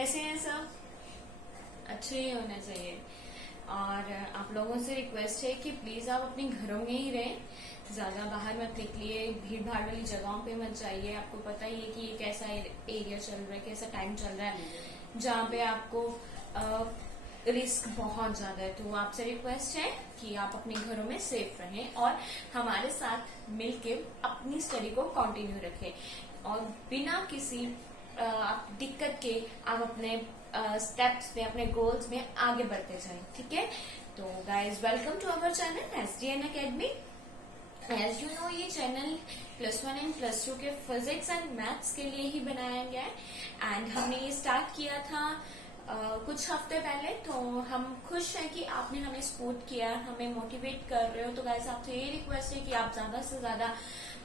कैसे हैं सब? अच्छे ही होना चाहिए। और आप लोगों से रिक्वेस्ट है कि प्लीज आप अपने घरों में ही रहें, ज्यादा बाहर मत निकलिए, भीड़ भाड़ वाली जगहों पे मत जाइए। आपको पता ही है कि ये कैसा एरिया चल रहा है, कैसा टाइम चल रहा है जहाँ पे आपको रिस्क बहुत ज्यादा है। तो आपसे रिक्वेस्ट है कि आप अपने घरों में सेफ रहें और हमारे साथ मिलके अपनी स्टडी को कंटिन्यू रखें और बिना किसी दिक्कत के आप अपने स्टेप्स में, अपने गोल्स में आगे बढ़ते जाएं। ठीक है, तो guys welcome to our channel SDN academy. As you know, ये चैनल +1 एंड +2 के फिजिक्स एंड मैथ्स के लिए ही बनाया गया है एंड हमने ये स्टार्ट किया था कुछ हफ्ते पहले। तो हम खुश हैं कि आपने हमें सपोर्ट किया, हमें मोटिवेट कर रहे हो। तो गाइस आपसे ये रिक्वेस्ट है कि आप ज्यादा से ज्यादा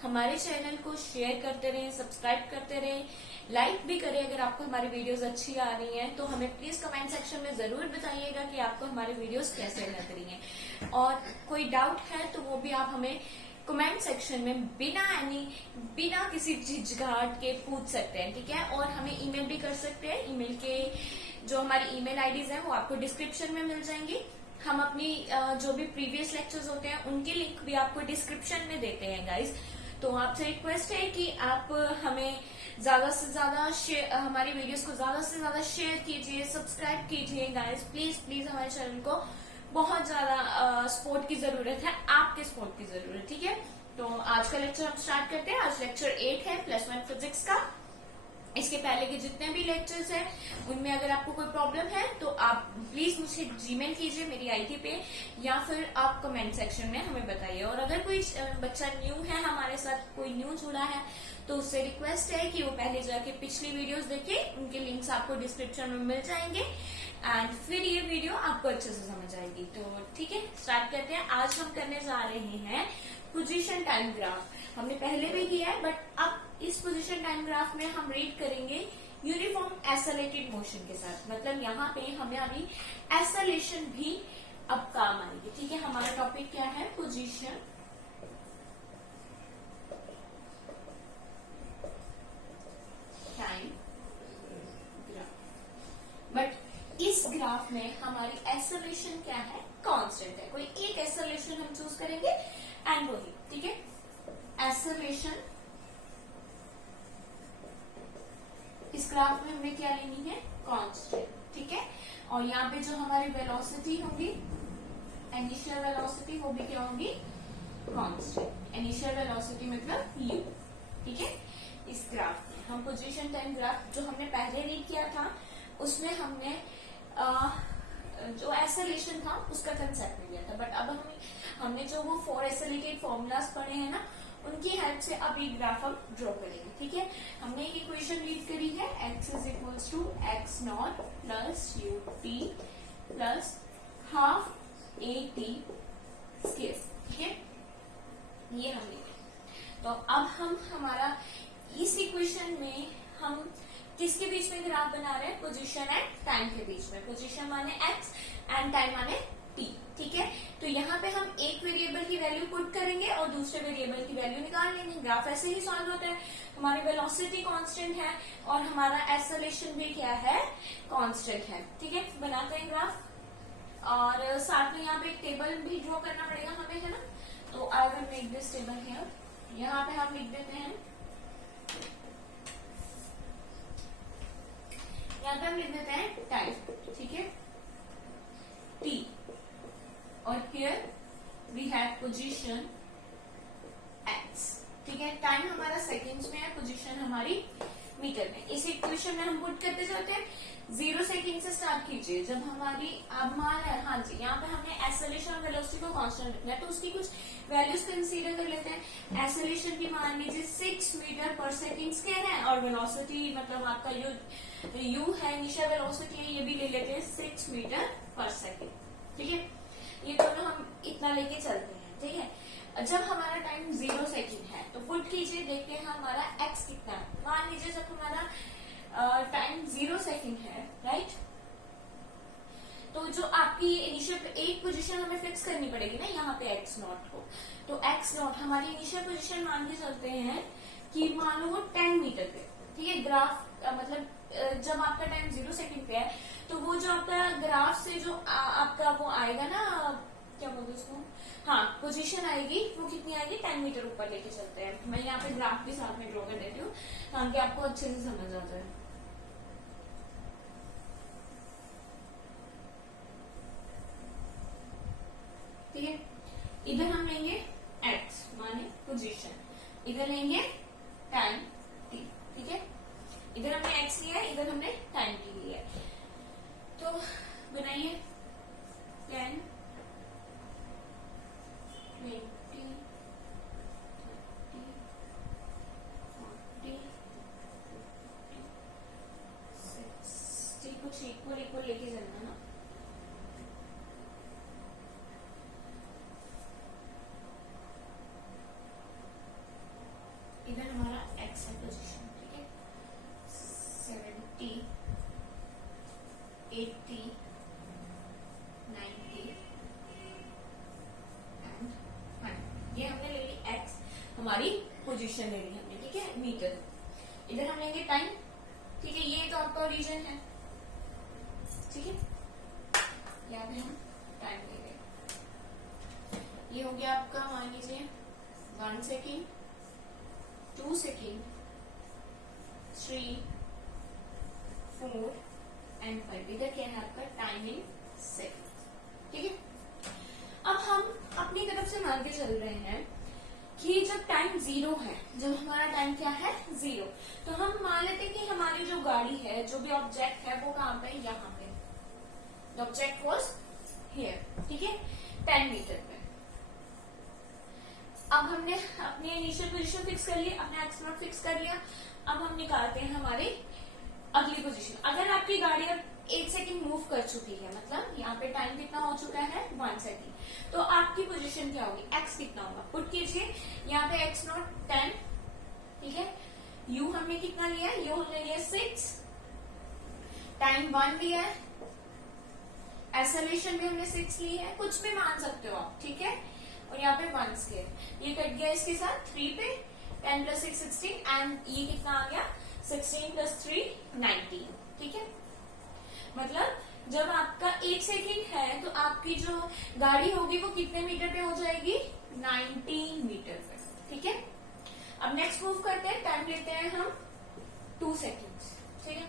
हमारे चैनल को शेयर करते रहें, सब्सक्राइब करते रहें, लाइक भी करें अगर आपको हमारी वीडियोस अच्छी आ रही हैं। तो हमें प्लीज कमेंट सेक्शन में जरूर बताइएगा कि आपको हमारी वीडियोस कैसे लग रही हैं और कोई डाउट है तो वो भी आप हमें कमेंट सेक्शन में बिना किसी झिझकाहट के पूछ सकते हैं। ठीक है, और हमें ईमेल भी कर सकते हैं। ईमेल के जो हमारी ईमेल आईडीज हैं वो आपको डिस्क्रिप्शन में मिल जाएंगी। हम अपनी जो भी प्रीवियस लेक्चर्स होते हैं उनके लिंक भी आपको डिस्क्रिप्शन में देते हैं गाइज। तो आपसे रिक्वेस्ट है कि आप हमें ज्यादा से ज्यादा हमारी वीडियोस को ज्यादा से ज्यादा शेयर कीजिए, सब्सक्राइब कीजिए गाइज। प्लीज प्लीज हमारे चैनल को बहुत ज्यादा सपोर्ट की जरूरत है, आपके सपोर्ट की जरूरत। ठीक है, तो आज का लेक्चर हम स्टार्ट करते हैं। आज लेक्चर 8 है +1 फिजिक्स का। इसके पहले के जितने भी लेक्चर्स हैं उनमें अगर आपको कोई प्रॉब्लम है तो आप प्लीज मुझे जीमेल कीजिए मेरी आईडी पे या फिर आप कमेंट सेक्शन में हमें बताइए। और अगर कोई बच्चा न्यू है हमारे साथ, कोई न्यू जुड़ा है, तो उससे रिक्वेस्ट है कि वो पहले जाके पिछली वीडियोस देखे, उनके लिंक्स आपको डिस्क्रिप्शन में मिल जाएंगे एंड फिर ये वीडियो आपको अच्छे से समझ आएगी। तो ठीक है, स्टार्ट करते हैं। आज हम करने जा रहे हैं पोजीशन टाइम ग्राफ। हमने पहले भी किया है बट अब इस पोजीशन टाइम ग्राफ में हम रीड करेंगे यूनिफॉर्म एसोलेटेड मोशन के साथ। मतलब यहाँ पे हमें अभी एसोलेशन भी अब काम आएगी। ठीक है, हमारा टॉपिक क्या है? Position time graph. बट इस ग्राफ में हमारी एसोलेशन क्या है? कांस्टेंट है। कोई एक एसोलेशन हम चूज करेंगे एंड वही। ठीक है, एसोलेशन इस ग्राफ में हमें क्या लेनी है? कांस्टेंट। ठीक है, और यहाँ पे जो हमारी वेलोसिटी होगी, इनिशियल वेलोसिटी, वो भी क्या होगी? कांस्टेंट। इनिशियल वेलोसिटी मतलब u। ठीक है, इस ग्राफ में हम पोजीशन टाइम ग्राफ जो हमने पहले रीड किया था उसमें हमने जो एसोलेशन था उसका कंसेप्ट में लिया था। बट अब हमने जो वो 4 एसोलेटेड फॉर्मूलाज पढ़े हैं ना, उनकी हेल्प से अब ये ग्राफ हम ड्रॉ करेंगे। ठीक है, हमने एक इक्वेशन रीड करी है, x = x0 + ut + ½ at²। ठीक है, ये हमने किया। तो अब हम हमारा इस इक्वेशन में हम किसके बीच में ग्राफ बना रहे हैं? पोजीशन एंड टाइम के बीच में। पोजीशन माने x एंड टाइम माने t। ठीक है, तो यहाँ पे हम एक वेरिएबल की वैल्यू पुट करेंगे और दूसरे वेरिएबल की वैल्यू निकाल लेंगे। ग्राफ ऐसे ही सॉल्व होता है। हमारी वेलोसिटी कांस्टेंट है और हमारा एसोलेशन भी क्या है? कांस्टेंट है। ठीक है, बनाते हैं ग्राफ और साथ में यहाँ पे एक टेबल भी ड्रॉ करना पड़ेगा हमें, है ना। तो I will make this table here. यहाँ पे हम लिख देते हैं, यहाँ पे हम लिख देते हैं टाइम। ठीक है, t और here we have position x। ठीक है, टाइम हमारा सेकेंड्स में है, पोजीशन हमारी मीटर में। इस इक्वेशन में हम पुट करते जाते हैं। 0 सेकेंड से स्टार्ट कीजिए। जब हमारी अब मान है, हाँ जी, यहाँ पे हमने एसोलेशन और वेलोसिटी को कांस्टेंट रखना है तो उसकी कुछ वैल्यूज कंसीडर कर लेते हैं। एसोलेशन की मान लीजिए 6 मीटर/सेकेंड है और वेलोसिटी मतलब आपका u है, इनिशियल वेलोसिटी है, ये भी ले लेते हैं 6 मीटर/सेकेंड। ठीक है, ये दोनों हम इतना लेके चलते हैं। ठीक है, जब हमारा टाइम 0 सेकेंड है तो पुट कीजिए, देखते हैं हमारा x कितना है। मान लीजिए जब हमारा टाइम 0 सेकेंड है, राइट, तो जो आपकी इनिशियल एक पोजीशन हमें फिक्स करनी पड़ेगी ना यहाँ पे x0 को। तो x0 हमारी इनिशियल पोजीशन मान के चलते हैं कि मान लो वो 10 मीटर पे। ठीक है, ग्राफ मतलब जब आपका टाइम 0 सेकंड पे है तो वो जो आपका ग्राफ से जो आपका वो आएगा ना, क्या बोलते हैं उसको, हाँ पोजीशन आएगी, वो कितनी आएगी 10 मीटर ऊपर लेके चलते हैं। मैं यहाँ पे ग्राफ भी साथ में ड्रॉ कर देती हूँ ताकि आपको अच्छे से समझ आ जाए। ठीक है, इधर हम लेंगे x माने पोजीशन, इधर लेंगे टाइम t। ठीक है, इधर हमने x लिया है, इधर हमने टाइम t लिया है। तो बनाइए 10, 20, 30, 40, 60, कुछ इक्वल इक्वल लेके चलना ना। इधर हमारा x है पोजीशन, ठीक है, 70, 80, 90 एंड 100। ये हमने ले ली x, हमारी पोजीशन ले ली हमने, ठीक है, मीटर। इधर हम लेंगे टाइम, ठीक है, ये तो आपका रीजन है, ठीक है, यहाँ पे हम टाइम ले गए। ये हो गया आपका, मान लीजिए 1 सेकेंड, 2 सेकेंड, 3, 4 एंड 5। इधर क्या है आपका टाइम इन सेकंड। ठीक है, अब हम अपनी तरफ से मान के चल रहे हैं कि जब टाइम 0 है, जब हमारा टाइम क्या है 0, तो हम मान लेते हैं कि हमारी जो गाड़ी है, जो भी ऑब्जेक्ट है, वो कहाँ पे, यहाँ पे। द ऑब्जेक्ट वॉज हियर, ठीक है, 10 मीटर पे। अब हमने अपनी इनिशियल पोजीशन फिक्स कर ली, अपना एक्स नॉट फिक्स कर लिया। अब हम निकालते हैं हमारी अगली पोजीशन। अगर आपकी गाड़ी अब 1 सेकंड मूव कर चुकी है, मतलब यहाँ पे टाइम कितना हो चुका है 1 सेकंड, तो आपकी पोजीशन क्या होगी, एक्स कितना होगा, पुट कीजिए। यहाँ पे एक्स नॉट 10, ठीक है, यू हमने कितना लिया है, यू हमने लिया 6, टाइम 1 लिया है, एक्सेलरेशन भी हमने 6 ली है, कुछ भी मान सकते हो आप, ठीक है, और यहाँ पे 1 स्केयर, ये कट गया इसके साथ 3 पे, 10 प्लस 6 16 एंड ये कितना आ गया 16 प्लस 3 19। ठीक है, मतलब जब आपका 1 सेकेंड है तो आपकी जो गाड़ी होगी वो कितने मीटर पे हो जाएगी 19 मीटर पे। ठीक है, अब नेक्स्ट मूव करते हैं, टाइम लेते हैं हम 2 सेकेंड। ठीक है,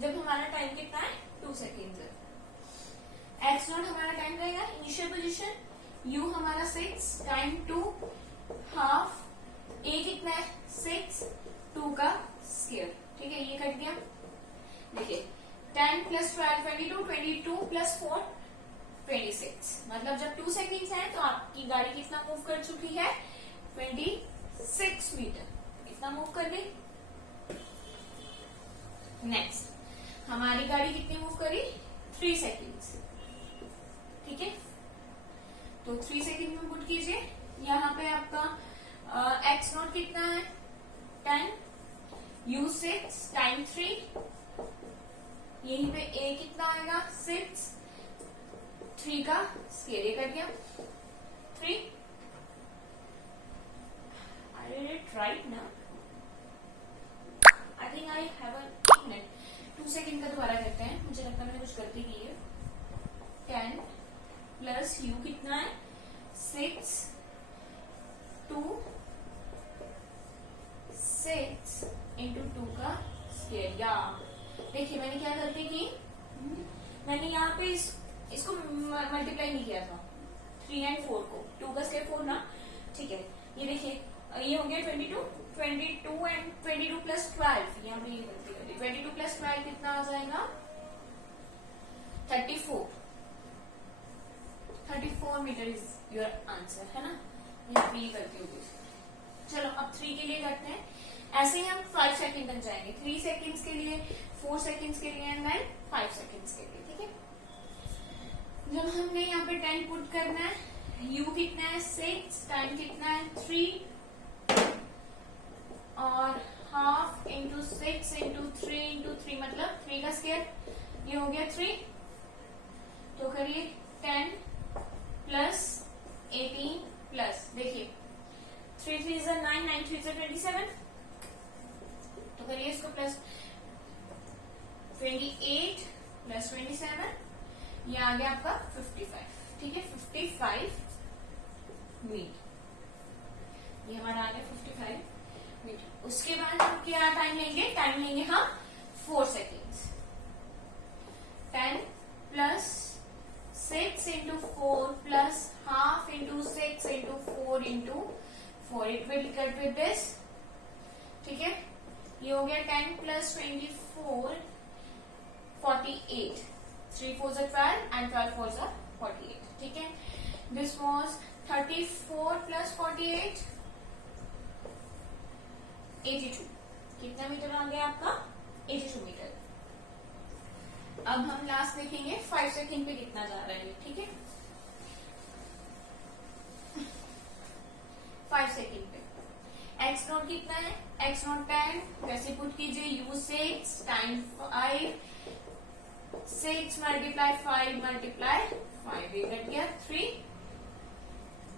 जब हमारा टाइम कितना है 2 सेकेंड, एक्स नॉट हमारा टाइम रहेगा इनिशियल पोजीशन, यू हमारा 6, टाइम 2, हाफ, ए कितना है 6, 2 का स्क्वायर। ठीक है, ये कट गया। देखिए 10 प्लस 12 22, 22 प्लस 4 26, मतलब जब 2 सेकेंड्स है तो आपकी गाड़ी कितना मूव कर चुकी है 26 मीटर, इतना मूव कर गई। नेक्स्ट हमारी गाड़ी कितनी मूव करी 3 सेकेंड्स। ठीक है, तो 3 सेकेंड में पुट कीजिए, यहाँ पे आपका एक्स नॉट कितना है 10, यू 6, टाइम 3, यहीं पे ए कितना आएगा 6, 3 का स्केयर कर गया 3। I did it right now. I think I have a minute. 2 second का दोबारा करते हैं, मुझे लगता है मैंने कुछ गलती की है। 10 प्लस यू कितना है 6, 2 6 इंटू 2 का स्केयर। या देखिए मैंने क्या गलती की, मैंने यहाँ पे इसको मल्टीप्लाई नहीं किया था 3 एंड 4 को, 2 का स्केयर 4 ना। ठीक है, ये देखिए ये हो गया 22 एंड 22 प्लस 12, यहाँ पे ये गलती कर दी, 22 प्लस 12 कितना आ जाएगा 34 मीटर इज योर आंसर, है ना, यहाँ पे ये गलती होगी। चलो अब 3 के लिए करते हैं, ऐसे ही हम 5 सेकेंड तक जाएंगे, 3 सेकेंड्स के लिए, 4 सेकेंड्स के लिए एंड 5 सेकेंड्स के लिए। ठीक है, जब हमने यहाँ पे 10 पुट करना है, u कितना है 6, टाइम कितना है 3, और हाफ इंटू 6 इंटू 3 इंटू 3 मतलब 3 का स्केयर, ये हो गया 3। तो करिए 10 प्लस 18 प्लस, देखिए 3 3 is 9, 9 3 is 27, तो करिए इसको प्लस 28 प्लस 27, ये आ गया आपका 55, ठीक है, 55 मीटर, ये हमारा आ गया 55 मीटर। उसके बाद हम क्या टाइम लेंगे, टाइम लेंगे हम 4 seconds. 10 plus 6 into 4 plus half into 6 into 4 into 4, it will cut with this, ठीक है, ये हो गया 10 plus 24 48, 3 4s are 12 and 12 4s are 48, ठीक है। दिस वॉज 34 प्लस 48 82, कितना मीटर आ गया आपका, 82 मीटर। अब हम लास्ट देखेंगे 5 सेकेंड पे कितना जा रहा है, ठीक है, 5 सेकेंड पे एक्स नोट कितना है, एक्स नोट 10, वैसे पुट कीजिए u6 टाइम 5, 6 मल्टीप्लाई 5 मल्टीप्लाई 5, ये कट गया 3,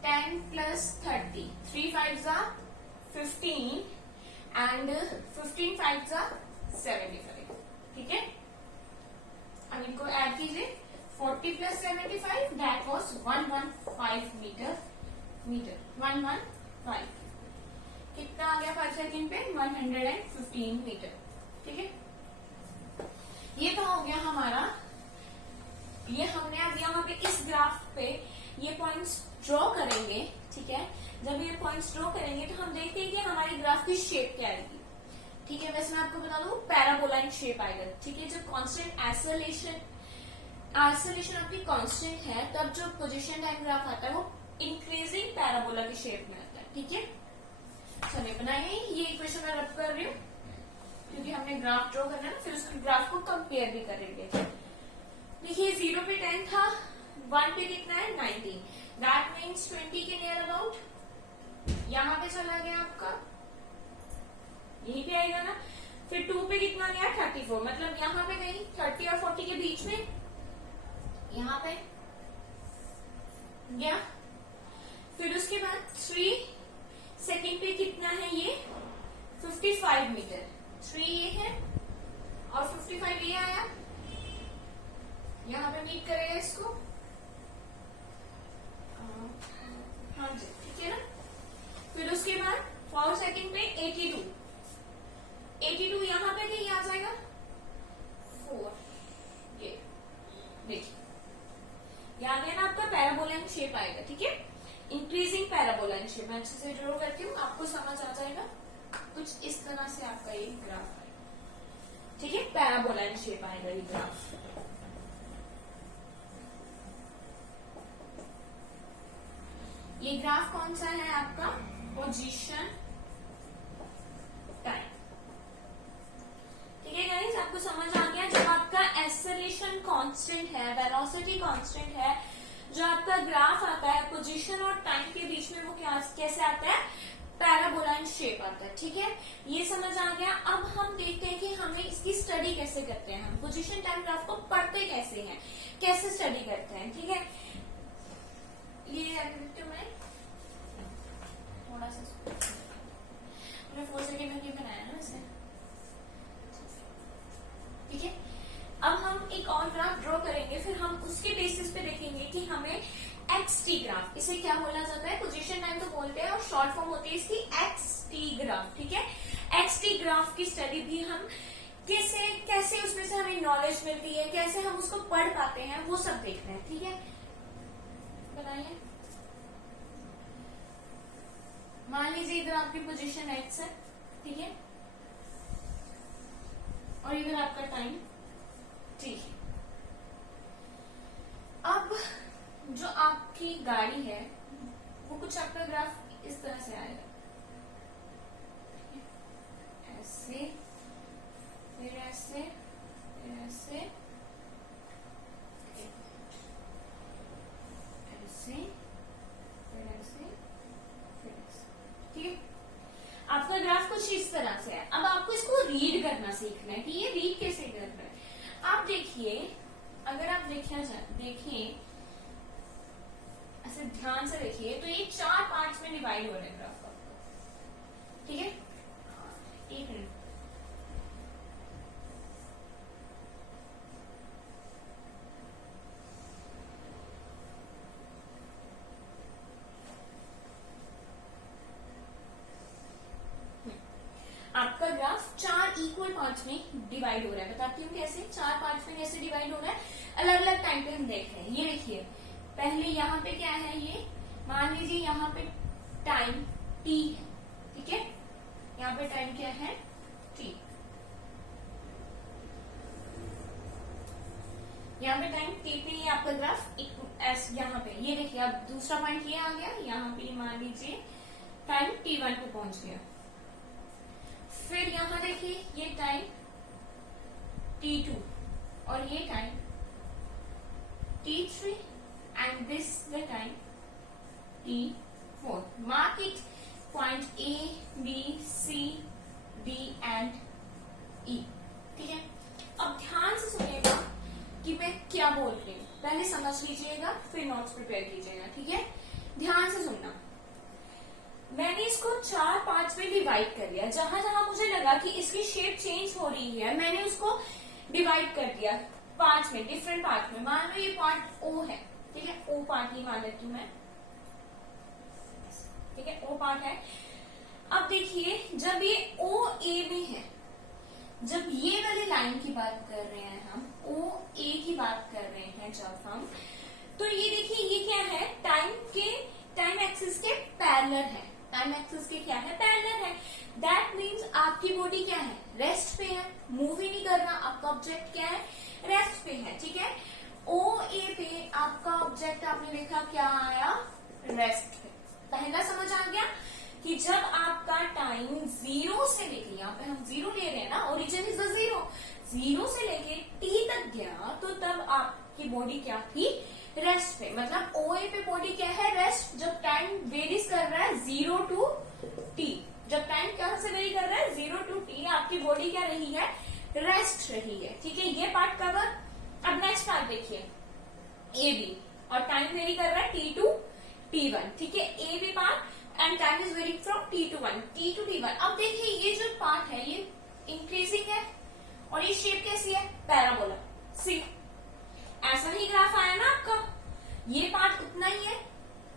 10 plus 30, 3 5s are 15 and 15 5s are 75, ठीक है। अब इनको ऐड कीजिए, 40 प्लस 75 दैट वॉज 115 मीटर, 115, कितना आ गया 5 सेकेंड पे, 115 मीटर, ठीक है। ये तो हो गया हमारा, ये हमने अब यहाँ पे इस ग्राफ पे ये पॉइंट्स ड्रॉ करेंगे, ठीक है। जब ये पॉइंट्स ड्रॉ करेंगे तो हम देखते हैं कि हमारी ग्राफ की शेप क्या आएगी, ठीक है। वैसे मैं आपको बता दूं पैराबोलाइन शेप आएगा, ठीक है। जब कांस्टेंट आइसोलेशन आपकी कांस्टेंट है तब जो पोजीशन टाइम ग्राफ आता है वो इंक्रीजिंग पैराबोला की शेप में आता है, ठीक है। चलिए बनाइए, ये इक्वेशन मैं रब कर रही हूँ क्योंकि हमने ग्राफ ड्रॉ करना है ना, फिर उसके ग्राफ को कंपेयर भी करेंगे। देखिए 0 पे 10 था, 1 पे कितना है 90, दैट मीन्स 20 के नियर अबाउट यहाँ पे चला गया आपका, यही पे आएगा ना। फिर 2 पे कितना गया 34, मतलब यहाँ पे कहीं 30 और 40 के बीच में यहाँ पे गया। फिर उसके बाद 3 सेकेंड पे कितना है, ये 55 मीटर, 3 ये है और 55 ये आया, यहाँ पे मीट करेगा इसको, हाँ जी, ठीक है ना। फिर उसके बाद 4 सेकेंड पे 82 यहाँ पे कहीं आ जाएगा 4, ये देखिए ये आ गया ना आपका पैराबोलाइन शेप आएगा, ठीक है। इंक्रीजिंग पैराबोलाइन शेप, मैं अच्छे से ड्रॉ करती हूँ, आपको समझ आ जाएगा। कुछ इस तरह से आपका ये ग्राफ आएगा, ठीक है, पैराबोलाइन शेप आएगा ये ग्राफ। ये ग्राफ कौन सा है आपका, पोजीशन टाइम, ठीक है गाइस, आपको समझ आ गया। जब आपका एक्सेलरेशन कांस्टेंट है, वेलोसिटी कांस्टेंट है, जो आपका ग्राफ आता है पोजीशन और टाइम के बीच में वो कैसे आता है, पैराबोलाइन शेप आता है, ठीक है। ये समझ आ गया। अब हम देखते हैं कि हमें इसकी स्टडी कैसे करते हैं, हम पोजीशन टाइम ग्राफ को पढ़ते कैसे हैं, कैसे स्टडी करते हैं, ठीक है। ये मैं थोड़ा सा 4 सेकेंड में बनाया ना इसे, ठीक है। अब हम एक और ग्राफ ड्रॉ करेंगे, फिर हम उसके बेसिस पे देखेंगे कि हमें XT ग्राफ, इसे क्या बोला जाता है, पोजीशन टाइम तो बोलते हैं और शॉर्ट फॉर्म होती है इसकी XT ग्राफ, ठीक है। XT ग्राफ की स्टडी भी हम कैसे उसमें से हमें नॉलेज मिलती है, कैसे हम उसको पढ़ पाते हैं, वो सब देखना है, ठीक है। बनाइए, मान लीजिए इधर आपकी पोजीशन X है, ठीक है, और इधर आपका टाइम T है। अब जो आपकी गाड़ी है वो कुछ आपका ग्राफ इस तरह से आएगा, ऐसे फिर ऐसे फिर ऐसे ऐसे फिर ऐसे फिर ऐसे, ठीक है। आपका ग्राफ कुछ इस तरह से है। अब आपको इसको रीड करना सीखना है कि ये रीड कैसे करना है। आप देखिए, अगर आप देखिए ऐसे ध्यान से देखिए तो ये 4 पार्ट्स में डिवाइड हो रहा है ग्राफ आपका, ठीक है, एक मिनट। आपका ग्राफ 4 इक्वल पार्ट्स में डिवाइड हो रहा है। बताती हूँ कैसे 4 पार्ट्स में कैसे डिवाइड हो रहा है, अलग अलग टाइम पे हम देख रहे हैं। ये देखिए, पहले यहाँ पे क्या है, ये मान लीजिए यहाँ पे टाइम t है, ठीक है, यहाँ पे टाइम क्या है, t। यहाँ पे टाइम t पे ये आपका ग्राफ यहाँ पे, ये देखिए अब दूसरा पॉइंट ये आ गया, यहाँ पे मान लीजिए टाइम t1 पे पहुंच गया। फिर यहां देखिए ये टाइम t2 और ये time t3 and this the time t4। Mark it point A, B, C, D and E, ठीक है। अब ध्यान से सुनिएगा कि मैं क्या बोल रही हूँ, पहले समझ लीजिएगा फिर नोट्स प्रिपेयर कीजिएगा, ठीक है। ध्यान से सुनना। मैंने इसको 4 पार्ट्स में डिवाइड कर लिया। जहां जहां मुझे लगा कि इसकी शेप चेंज हो रही है, मैंने उसको डिवाइड कर दिया पार्ट्स में, डिफरेंट पार्ट में। मान लो ये पार्ट O है, ठीक है, O पार्ट ही मान लेती हूँ मैं, ठीक है, O पार्ट है। अब देखिए जब ये OA में है, जब ये वाली लाइन की बात कर रहे हैं हम, OA की बात कर रहे हैं जब हम, तो ये देखिए ये क्या है, टाइम एक्सिस के पैरेलल है। टाइम एक्सिस के क्या है, पैरेलल है। दैट मीन्स आपकी बॉडी क्या है, रेस्ट पे है, मूव ही नहीं कर रहा। आपका ऑब्जेक्ट क्या है, रेस्ट पे है, ठीक है। OA पे आपका ऑब्जेक्ट आपने देखा क्या आया, रेस्ट पे। पहला समझ आ गया कि जब आपका टाइम 0 से लेके, यहाँ पे हम 0 ले रहे हैं ना, ओरिजिन इज द 0 से लेके t तक गया, तो तब आपकी बॉडी क्या थी, रेस्ट पे। मतलब OA पे बॉडी क्या है, रेस्ट। जब टाइम वेरीज कर रहा है 0 to t, जब टाइम कहां से वेरी कर रहा है, 0 to t, आपकी बॉडी क्या रही है, रेस्ट रही है, ठीक है। ये पार्ट कवर। अब नेक्स्ट पार्ट देखिए, AB, और टाइम वेरी कर रहा है t to t1, ठीक है। AB part and time is very from t to 1, t to t1। अब देखिए ये जो पार्ट है ये इंक्रीजिंग है और ये शेप कैसी है, पैराबोला। सी ऐसा ही ग्राफ आया ना आपका, ये पार्ट उतना ही है,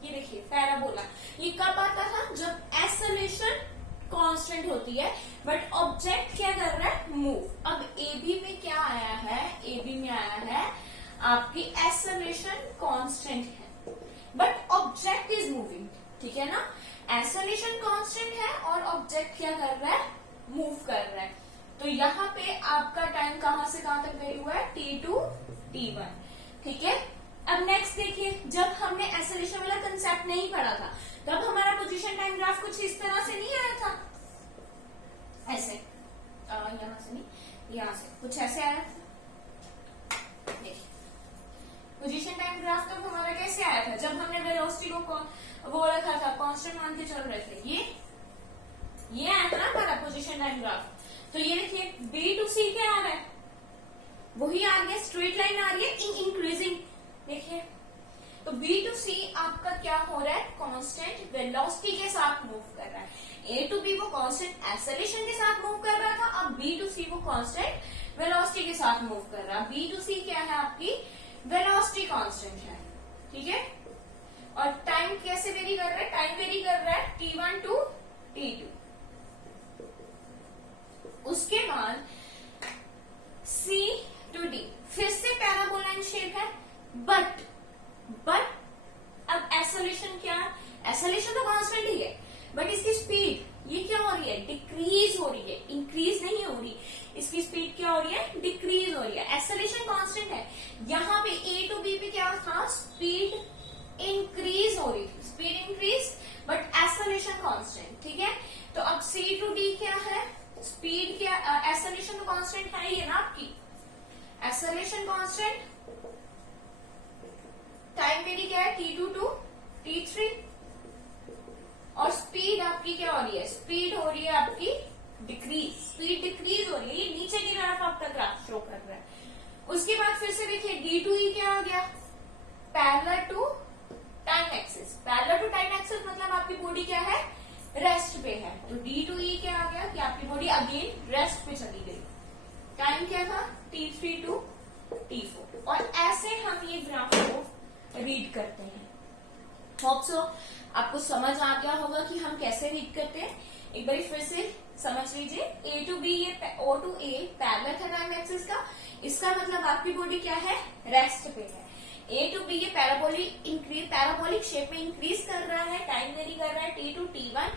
ये देखिए पैराबोला। ये कब आता था, जब एक्सेलरेशन कांस्टेंट होती है बट ऑब्जेक्ट क्या कर रहा है, मूव। अब AB में क्या आया है, AB में आया है आपकी एक्सेलरेशन कांस्टेंट है बट ऑब्जेक्ट इज मूविंग, ठीक है ना। एक्सेलरेशन कांस्टेंट है और ऑब्जेक्ट क्या कर रहा है, मूव कर रहा है। तो यहाँ पे आपका टाइम कहां से कहां तक वेरी हुआ है, t to t1, ठीक है। अब नेक्स्ट देखिए, जब हमने एक्सेलरेशन वाला कंसेप्ट नहीं पढ़ा था, तब हमारा पोजीशन टाइम ग्राफ कुछ इस तरह से नहीं आया था, ऐसे, यहां से नहीं, यहां से कुछ ऐसे आया था। देखिए पोजीशन टाइम ग्राफ तब हमारा कैसे आया था, जब हमने वेलोसिटी को वो रखा था, कांस्टेंट मान के चल रहे थे। ये आया था ना हमारा पोजीशन टाइम ग्राफ। तो ये देखिए B to C क्या आ रहा है, वही आ गया, स्ट्रेट लाइन आ रही है इंक्रीजिंग, देखिए। तो B to C आपका क्या हो रहा है, कांस्टेंट वेलोसिटी के साथ मूव कर रहा है। A to B वो कांस्टेंट एक्सेलरेशन के साथ मूव कर रहा था, अब B to C वो कांस्टेंट वेलोसिटी के साथ मूव कर रहा है। B to C क्या है, आपकी वेलोसिटी कांस्टेंट है, ठीक है। और टाइम कैसे वेरी कर रहा है, टाइम वेरी कर रहा है t1 to t2। उसके बाद C to D फिर से पैराबोलाइन शेप है, बट अब एक्सेलरेशन क्या, एक्सेलरेशन तो कांस्टेंट ही है बट इसकी स्पीड ये क्या हो रही है, डिक्रीज हो रही है, इंक्रीज नहीं हो रही। इसकी स्पीड क्या हो रही है, डिक्रीज हो रही है। एक्सेलरेशन कांस्टेंट है, यहाँ पे A to B पे क्या था, स्पीड इंक्रीज हो रही थी, speed increase but acceleration constant, ठीक है। तो अब C to D क्या है, स्पीड क्या, एक्सेलरेशन तो कांस्टेंट है ही है ना आपकी, एक्सेलरेशन कांस्टेंट, टाइम वेरी क्या है t2 to t3, और स्पीड आपकी क्या हो रही है, स्पीड हो रही है आपकी डिक्रीज, स्पीड डिक्रीज हो रही है। ये नीचे की तरफ आपका ग्राफ शो कर रहा है। उसके बाद फिर से देखिए D to E क्या आ गया, parallel to time axis. Parallel to time axis मतलब आपकी बॉडी क्या है, रेस्ट पे है। तो डी टू ई क्या आ गया कि आपकी बॉडी अगेन रेस्ट पे चली गई। टाइम क्या था, T3 टू T4। और ऐसे हम ये ग्राफ को रीड करते हैं। होप सो आपको समझ आ गया होगा कि हम कैसे रीड करते हैं। एक बार फिर से समझ लीजिए, A टू B, ये O टू A पैरेलल है टाइम एक्सिस का। इसका मतलब आपकी बॉडी क्या है, रेस्ट पे है। A टू B ये पैराबोलिक शेप में इंक्रीज कर रहा है, टाइम वेरी कर रहा है T to T1।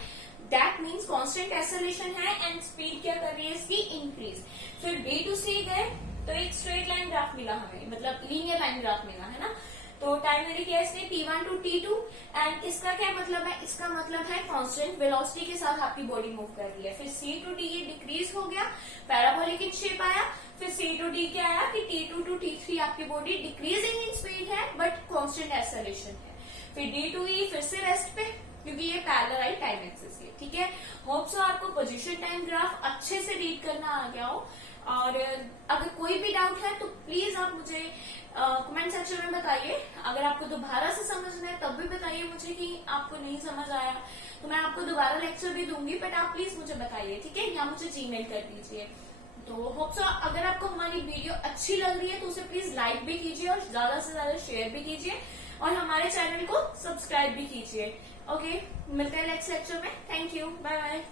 That means constant acceleration है एंड स्पीड क्या कर रही है इसकी, इंक्रीज। फिर B टू C गए तो एक स्ट्रेट लाइन ग्राफ मिला हमें, मतलब लीनियर लाइन ग्राफ मिला है ना। तो टाइम वेरी किया इसने T1 टू T2 एंड इसका क्या मतलब है, इसका मतलब है कांस्टेंट वेलोसिटी के साथ आपकी बॉडी मूव कर रही है। फिर C टू D ये डिक्रीज हो गया, पैराबोलिक इन शेप आया। फिर C टू D क्या आया कि T2 टू T3 आपकी बॉडी डिक्रीजिंग इन स्पीड है बट कांस्टेंट एक्सेलरेशन है। फिर D टू E फिर से रेस्ट पे, क्योंकि ये पैरेलल टाइम एक्सिस है। ठीक है, होप सो आपको पोजीशन टाइम ग्राफ अच्छे से रीड करना आ गया हो। और अगर कोई भी डाउट है तो प्लीज आप मुझे कमेंट सेक्शन में बताइए। अगर आपको दोबारा से समझना है तब भी बताइए मुझे कि आपको नहीं समझ आया, तो मैं आपको दोबारा लेक्चर भी दूंगी, बट आप प्लीज मुझे बताइए, ठीक है, या मुझे जीमेल कर दीजिए। तो होप सो अगर आपको हमारी वीडियो अच्छी लग रही है तो उसे प्लीज लाइक भी कीजिए और ज्यादा से ज्यादा शेयर भी कीजिए और हमारे चैनल को सब्सक्राइब भी कीजिए। ओके, मिलते हैं नेक्स्ट लेक्चर में। Thank you, bye bye.